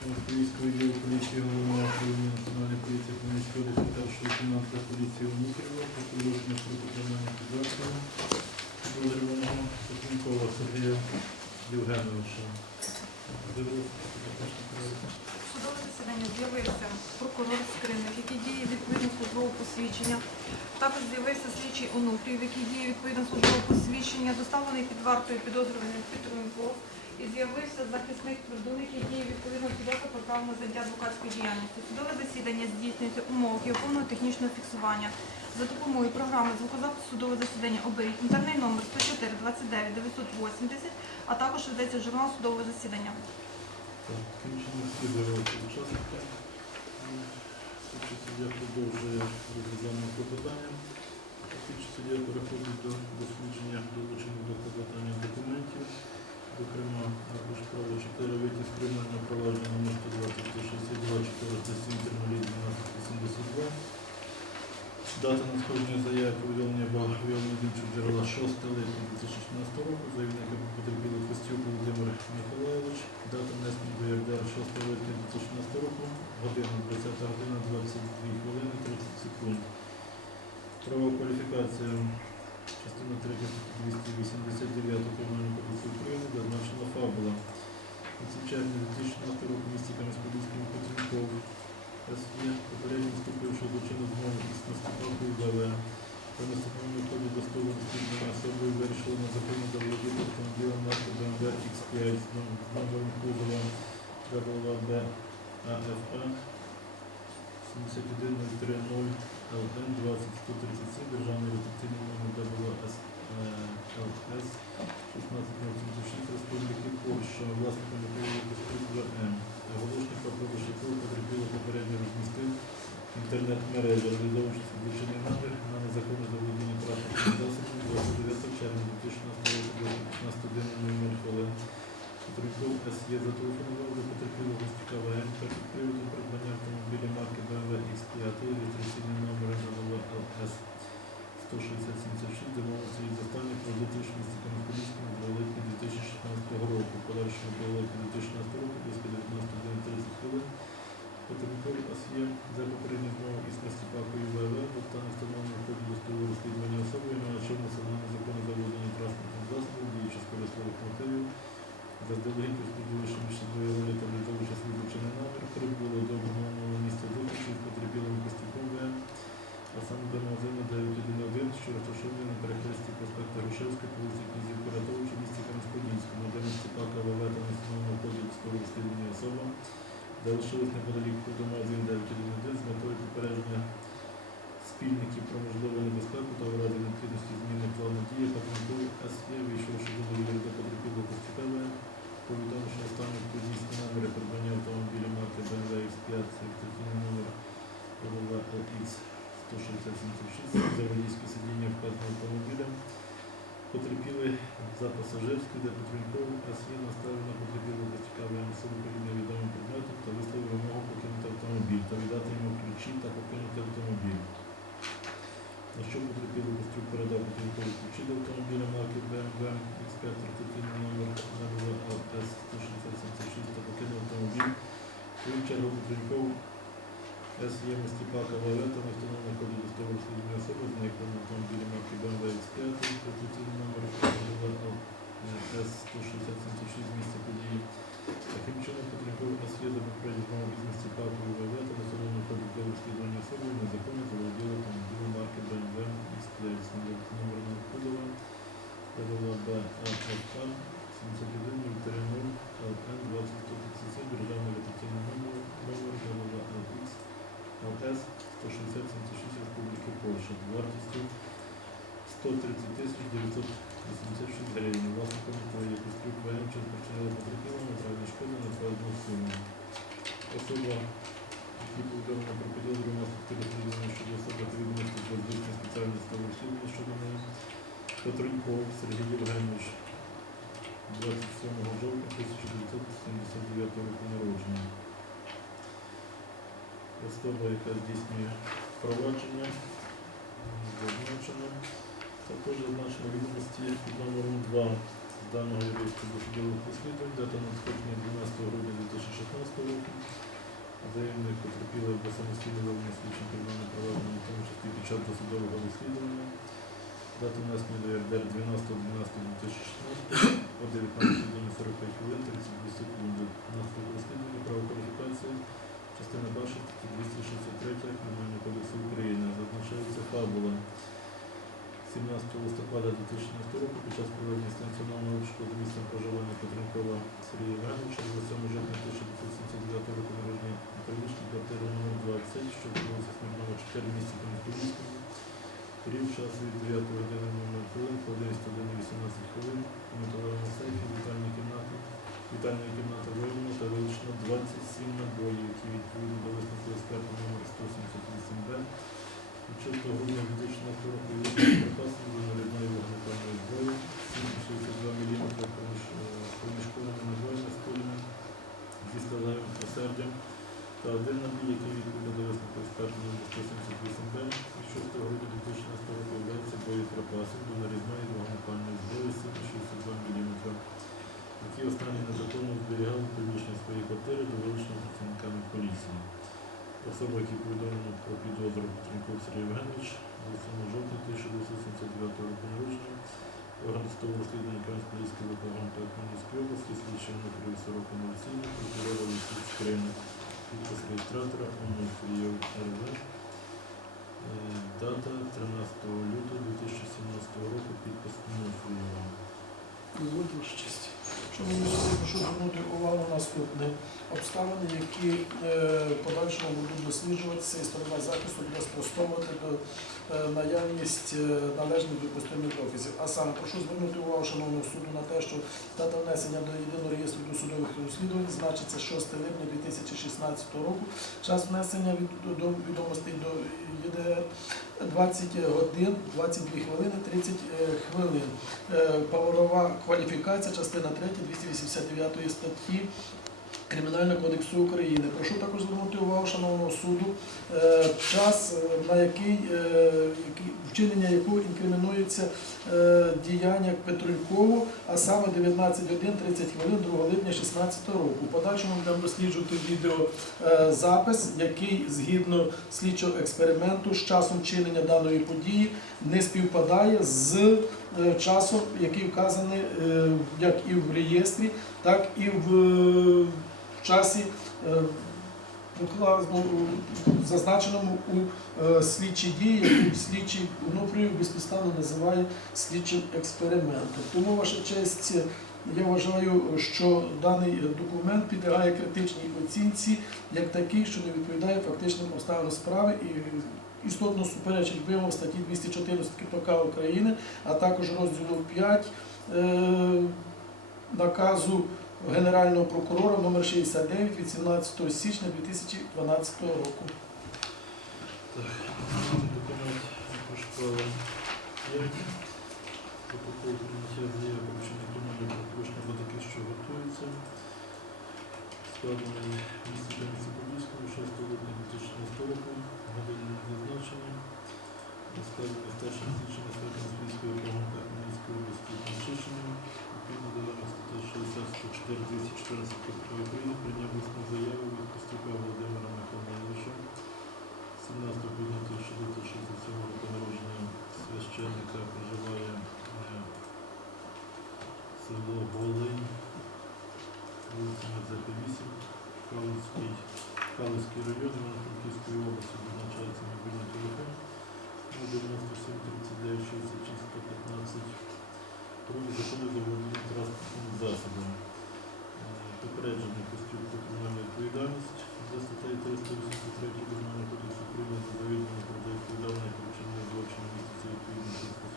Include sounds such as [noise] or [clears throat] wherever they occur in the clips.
Поліського відділу поліції головного національної поліції Хмельницького області старшого лейтенанта поліції Онуфріва про порушення про виконання підвищення підозрюваного Сергія Євгеновича. Судове засідання з'явився прокурор Скриник, який діє відповідно службового посвідчення. Також з'явився слідчий Онуфрів, який діє відповідно службового посвідчення, доставлений під вартою підозрюваний Петрунков. І з'явився захисник Твердун, який відповідно свідоцтва про право на заняття адвокатської діяльності. Судове засідання здійснюється в умовах повного технічного фіксування. За допомогою програми звукозапису судове засідання оберіть інтерний номер 104 29 980, а також ведеться журнал судового засідання. Суддя продовжує розглядання клопотання. Слідчий суддя переходить до дослідження долучених до клопотання документів. Зокрема, також право 4 витяг з кримінального провадження номер 120 162 407 1282. Дата надходження заяви про виявлення багатовиявлення інших джерела 6 липня 2016 року. Заявник потерпілий Костюк Володимир Миколайович. Дата внесення до ЄРДР 6 липня 2016 року. Година 20 година 22 хвилини 30 секунд. Правова кваліфікація. Частина 3 статті 289 Кримінального кодексу України зазначена фабула. У червні 2016 року місті Кам'янськ-Подільському Петренков СЄ попередньо вступивши до чину змови із Наступакою ВВ. Та наступному ході до столу дослідження особою вирішили незаконно заволодіти автомобілем марки BMW X5 з ном- з номером кузова ВВБ АФА 71030 ЛН 20137 державний реєстраційний номер ВВС ЛС 1686 Республіки Польща, власником Костюк ВМ. Оголошення про продаж якого потерпіло попередньо розмістив інтернет-мережа, реалізовуючи злочинний намір на незаконне заволодіння транспортним засобом 29 червня 2016 року до 15 години 00 хвилин. Потерпіло СЄ зателефонував до потерпілого Костюка ВМ 都输入太多的绿库中 за пасажирською, де Петренков СЄ наставив на потерпілого Костюкова особу подібне відомим предметом та висловив вимогу покинути автомобіль та віддати йому ключі та покинути автомобіль. На що потерпілий Костюк передав Петренкову ключі до автомобіля марки BMW X5 реєстраційний номер ЛС 16076 та покинув автомобіль. В свою чергу Петренков СЄ Степака Валета на встановленому ході достового розслідування особи з неякому автомобілі марки BMW X5 реєстраційний номер С 16076 з місця події. Таким чином Петренков СЄ за попередньо змову із Степакою Валета на встановленому ході до розслідування особи незаконно заволоділи автомобілем марки BMW X5 з номером Кузова ВВБ АФК 71 030 ЛН 2137 державний ЛС 16076 Республіки Польща з вартістю 130 тисяч 986 гривень. Власником якої ВМ, що спричинили потерпілому матеріальну на вказану суму. Особа, якій повідомлено про підозру наслідки розслідування щодо особи та відомості про здійснення спеціального судового розслідування щодо неї. Петренков Сергій Євгенович 27 жовтня 1979 року народження. Особа, яка здійснює провадження, зазначено. Також зазначено відомості під номером 2 з даного юристу досудових розслідувань, дата надходження 12 грудня 2016 року. заявник потерпілий або самостійне ведення слідчим кримінальним провадженням, в тому числі під час досудового розслідування. Дата внесення до РДР 12.12.2016 о 19 годині 45 хвилин 32 секунди. Наслідок розслідування право кваліфікації частина перша статті 263 Кримінального кодексу України. Зазначається фабула. 17 листопада 2016 року під час проведення станціонального обшуку за місцем проживання Петренкова Сергія Івановича 27 жовтня 1979 року народження на приміщенні квартири номер 20, що відбулося Смірнова 4 місті Кам'янського Період часу від 9 години 00 хвилин по 11 вилучено 27 набоїв, які відповідно до висновку експерта номер 178Б від 6 грудня 2016 року припасом до нарядної вогнепальної зброї 7,62 мм з проміжковими набоями з кулями зі сталевим осердям та один набій, який відповідно до висновку експерта номер 178Б від 6 грудня 2016 року являється боєприпасом до нарізної вогнепальної зброї 7,62 мм, які останні незаконно зберігали в приміщенні своєї квартири до вилучення працівниками поліції. Особа, які повідомлено про підозру Петренков Сергій Євгенович, 27 жовтня 1979 року народження, орган судового розслідування виконання та Хмельницької області, слідчий внутрі 40 інноваційний, прокурора Олексій Скрина, підпис реєстратора Онуфрієв РВ. Е, Дата 13 лютого 2017 року, підпис Онуфрієва. Дозвольте ваша честь. Шановні ми прошу звернути увагу на наступне. Обставини, які е, в подальшому будуть досліджуватися, і сторона захисту буде спростовувати до е, наявність е, належних допустимих доказів. А саме прошу звернути увагу шановного суду на те, що дата внесення до єдиного реєстру досудових розслідувань значиться 6 липня 2016 року. Час внесення до відомостей до ЄДР 20 годин, 22 хвилини, 30 е, хвилин. Паворова кваліфікація, частина 3, 289 статті Кримінального кодексу України. Прошу також звернути увагу шановного суду, е, час, е, на який, е, вчинення якого інкримінується діяння Петрулькову, а саме 19 годин 30 хвилин 2 липня 2016 року. У подальшому будемо досліджувати відеозапис, який згідно слідчого експерименту з часом вчинення даної події не співпадає з часом, який вказаний як і в реєстрі, так і в, в часі е, ну, зазначеному у е, слідчій дії, яку слідчий Онуфріїв безпідставно називає слідчим експериментом. Тому, ваша честь, я вважаю, що даний документ підлягає критичній оцінці як такий, що не відповідає фактичним обставинам справи і істотно суперечить вимогам статті 214 КПК України, а також розділу 5 е, наказу Генерального прокурора номер 69 від 17 січня 2012 року. Документ пошукали 5. Протокол прийняття заяви про вчинення кримінального правопорушення до таких, що готуються. Складений місті Кам'янці-Подільському 6 липня 2016 року. Години не зазначені. Складений старшим слідчим інспектором Збільської ОГНК Хмельницької області Мачишиним. Відповідно до вимог статей 60 104 214 КПК України прийняв усну заяву від Костюка Володимира Михайловича 17 грудня 1967 року священника проживає е, село Голень, вулиця 8, Калицький, Калицький район, Івано-Франківської області, визначається мобільний телефон. 097 39 66 115 закони заволодіння транспортним засобом. Е, Попереджений Костюк про кримінальну відповідальність. За статтею 383 Кримінального кодексу України за завідомо про відповідальне порушення злочину міститься відповідний підпис.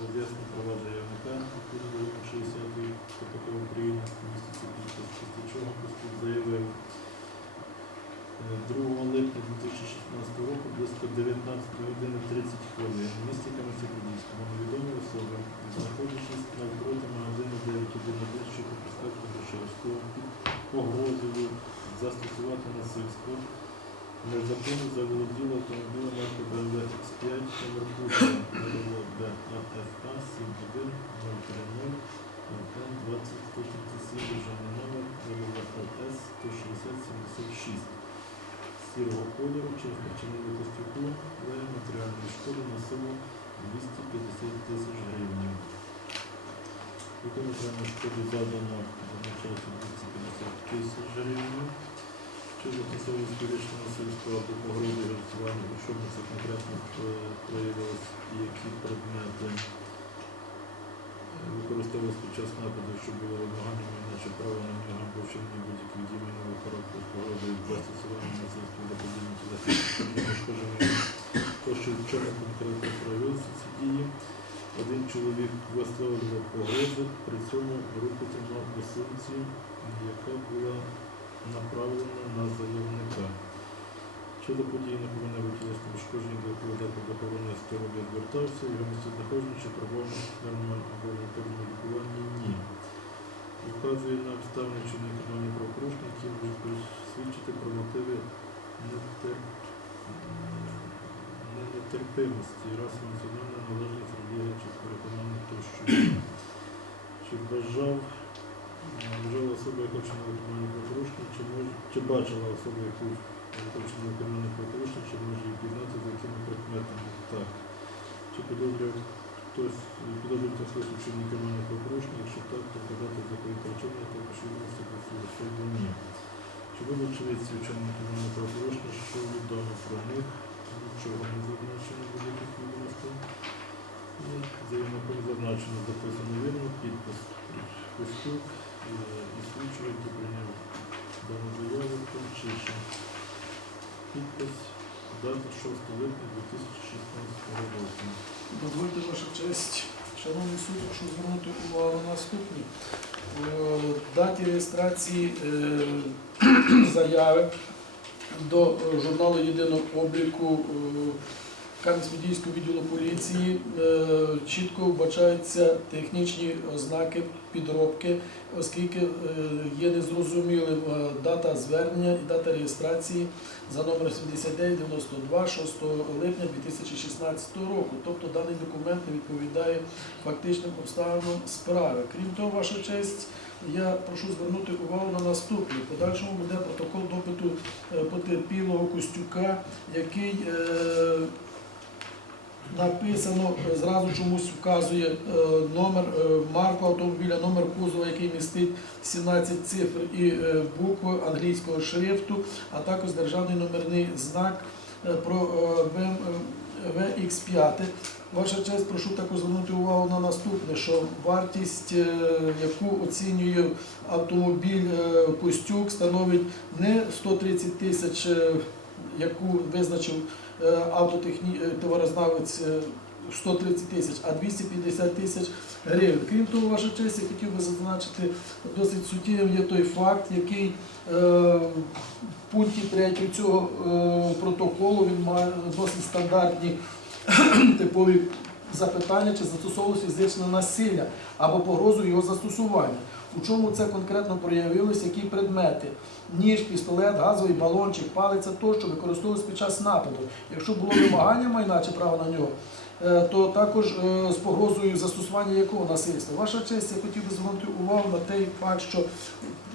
Роз'яснення права заявника відповідно до вимог 60 КПК України міститься підпис, після чого Костюк заявив? Е, 2 липня 2016 року близько 19 години 30 хвилин. В місті Кам'янці-Подільському особи, знаходячись навпроти магазину 911, що по проспекту Грушевського, погрозою застосувати насильство, незаконно заволоділи автомобілем марки BMW X5 номер кузова БАФА 71 030 РН 20 137 державний номер ВЛС 160 76 сірого кольору через причинили Костюку для матеріальної шкоди на суму 250 тисяч гривень. Матеріальну шкоду задано означається 250 тисяч гривень. Щодо консервації рішення насильства або погрози голосування, у чому це конкретно е, проявилось, які предмети використовувалися під час нападу, що було вимагання наче право на нього або вчинення будь-яких дій майнового характеру з погрозою застосування подібні тілесних пошкодження. То, що в чому конкретно проявилися ці дії, один чоловік висловлював погрози, при цьому руку тримав у яка була направлена на заявника. Щодо подій на повинні тілесне пошкодження до відповідати до охорони здоров'я звертався, його місце знаходження чи пробування нормально або лікарному лікуванні ні. Вказує на обставини чинної кримінальні правопорушення, які можуть свідчити про мотиви нетер... нетерпимості, расово національної належності релігії чи переконання тощо. Чи бажав Вважала особа, яка вчинила кримінальне правопорушення, чи чи бачила особу, яку вчинила кримінальне правопорушення, чи може її пізнати за якими предметами? Так. Чи підозрює хтось підозрюється хтось у вчиненні кримінального правопорушення, якщо так, то подати також відомості про цю особу ні. Чи були очевидці вчинення кримінального правопорушення, що відомо про них, нічого не зазначено будь-яких відомостей. І заявником зазначено записано вірно, підпис Костюк е, і слідчого, який прийняв дану заяву, Томчишин. Підпис дата 6 липня 2016 року. Дозвольте ваша честь, шановний суд, якщо звернути увагу на наступні. В даті реєстрації е, [clears throat] заяви до е, журналу єдиного обліку е, Кам'янець-Подільського відділу поліції е, чітко вбачаються технічні ознаки підробки, оскільки є незрозумілим дата звернення і дата реєстрації за номером 7992 6 липня 2016 року. Тобто даний документ не відповідає фактичним обставинам справи. Крім того, ваша честь, я прошу звернути увагу на наступне. В подальшому буде протокол допиту е, потерпілого Костюка, який е, написано е, зразу чомусь вказує номер марку автомобіля, номер кузова, який містить 17 цифр і букви англійського шрифту, а також державний номерний знак про БМ VX5. Ваша честь, прошу також звернути увагу на наступне, що вартість, е, яку оцінює автомобіль е, Костюк, становить не 130 тисяч, е, яку визначив автотехні... товарознавець 130 тисяч, а 250 тисяч гривень. Крім того, ваша честь, я хотів би зазначити досить суттєвим є той факт, який е, в пункті 3 цього е, протоколу він має досить стандартні [clears throat] типові запитання, чи застосовувалося фізичне насилля або погрозу його застосування. У чому це конкретно проявилось, які предмети? Ніж, пістолет, газовий балончик, палиця тощо використовувалися під час нападу. Якщо було вимагання майна чи право на нього, е, то також е, з погрозою застосування якого насильства. Ваша честь, я хотів би звернути увагу на той факт, що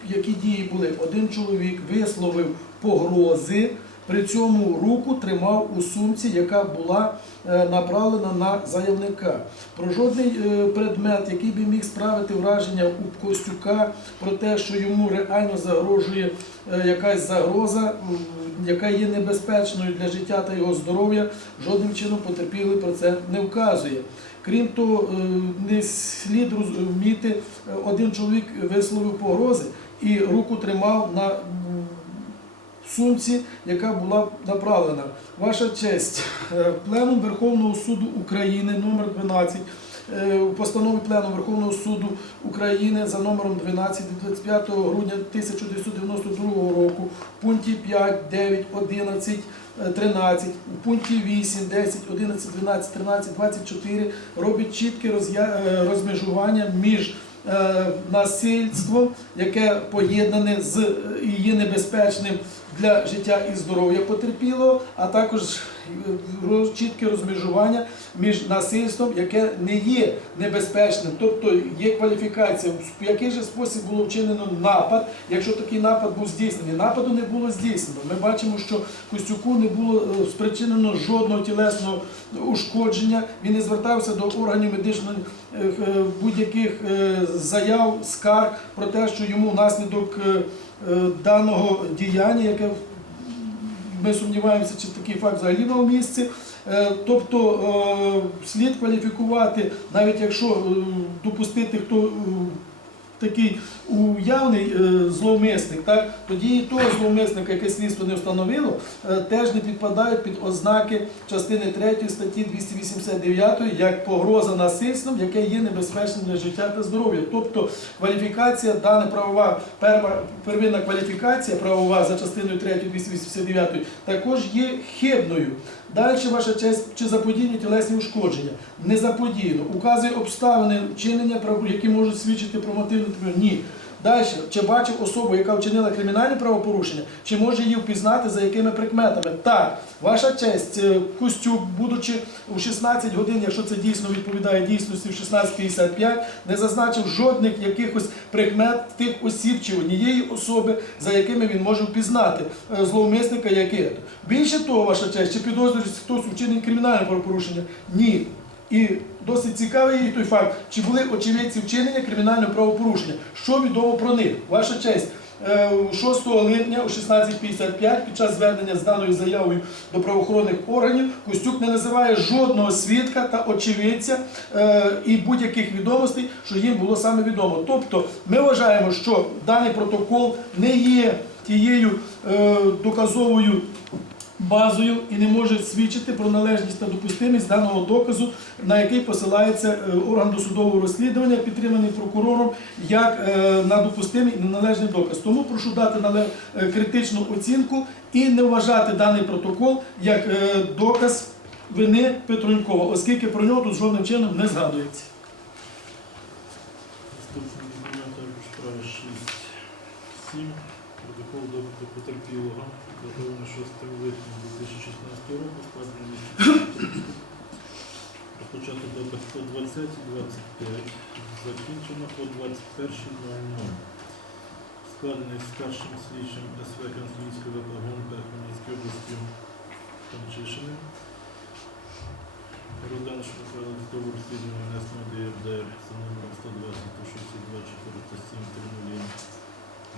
які дії були. Один чоловік висловив погрози, при цьому руку тримав у сумці, яка була е, направлена на заявника. Про жодний е, предмет, який би міг справити враження у Костюка про те, що йому реально загрожує е, якась загроза, яка є небезпечною для життя та його здоров'я, жодним чином потерпілий про це не вказує. Крім того, не слід розуміти, один чоловік висловив погрози і руку тримав на сумці, яка була направлена. Ваша честь, е, Пленум Верховного суду України номер 12 е, у постанові Пленуму Верховного суду України за номером 12 від 25 грудня 1992 року в пункті 5, 9, 11, е, 13, у пункті 8, 10, 11, 12, 13, 24 робить чітке розмежування між е, насильством, яке поєднане з є небезпечним для життя і здоров'я потерпілого, а також е, чітке розмежування між насильством, яке не є небезпечним, тобто є кваліфікація, в який же спосіб було вчинено напад, якщо такий напад був здійснений. Нападу не було здійснено. Ми бачимо, що Костюку не було е, спричинено жодного тілесного ушкодження. Він не звертався до органів медичної е, будь-яких заяв, скарг про те, що йому внаслідок даного діяння, яке ми сумніваємося, чи такий факт взагалі мав місце. Е, Тобто е, слід кваліфікувати, навіть якщо е, допустити, хто е, такий уявний е, зловмисник, так, тоді і того зловмисника, яке слідство не встановило, е, теж не підпадають під ознаки частини 3 статті 289 як погроза насильством, яке є небезпечним для життя та здоров'я. Тобто кваліфікація, дана правова, перва, первинна кваліфікація правова за частиною 3 289 також є хибною. Далі ваша честь чи заподіяні тілесні ушкодження. Не заподіяно. Указує обставини вчинення, які можуть свідчити про мотивне Ні. Далі, чи бачив особу, яка вчинила кримінальне правопорушення, чи може її впізнати за якими прикметами? Так, ваша честь, е, Костюк, будучи у 16 годин, якщо це дійсно відповідає дійсності в 16.55, не зазначив жодних якихось прикмет тих осіб чи однієї особи, за якими він може впізнати е, зловмисника, яке. Більше того, ваша честь, чи підозрюється хтось у вчиненні кримінального правопорушення? Ні. І досить цікавий той факт, чи були очевидці вчинення кримінального правопорушення. Що відомо про них? Ваша честь. е, 6 липня о 16.55 під час звернення з даною заявою до правоохоронних органів Костюк не називає жодного свідка та очевидця е, і будь-яких відомостей, що їм було саме відомо. Тобто ми вважаємо, що даний протокол не є тією е, доказовою базою і не може свідчити про належність та допустимість даного доказу, на який посилається е, орган досудового розслідування, підтриманий прокурором, як е, на допустимий і неналежний доказ. Тому прошу дати е, критичну оцінку і не вважати даний протокол як доказ вини Петрунькова, оскільки про нього тут жодним чином не згадується. Наступний документ також справа 6.7. Протокол допиту потерпілого, датований 6 липня 2016 року, складений 200 Розпочато допит по 20 і 25, закінчено по 21.00. Складений старшим слідчим СВ Канцелярського ВП Хмельницької області Панчишиним. Родан Шмихайло Втору розслідування внесено до ЄРДР за номером 120 162 407 30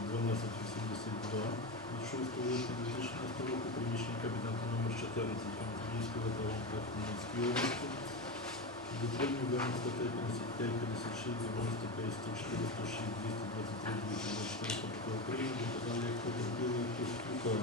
1282 від 6 липня 2016 року приміщення кабінету номер 14 Кам'янського ВП Хмельницької області. Дотримання вимог статей 55, 56, 95, 104, 106, 223, 224 Кодексу України, до як потерпіли Костюка.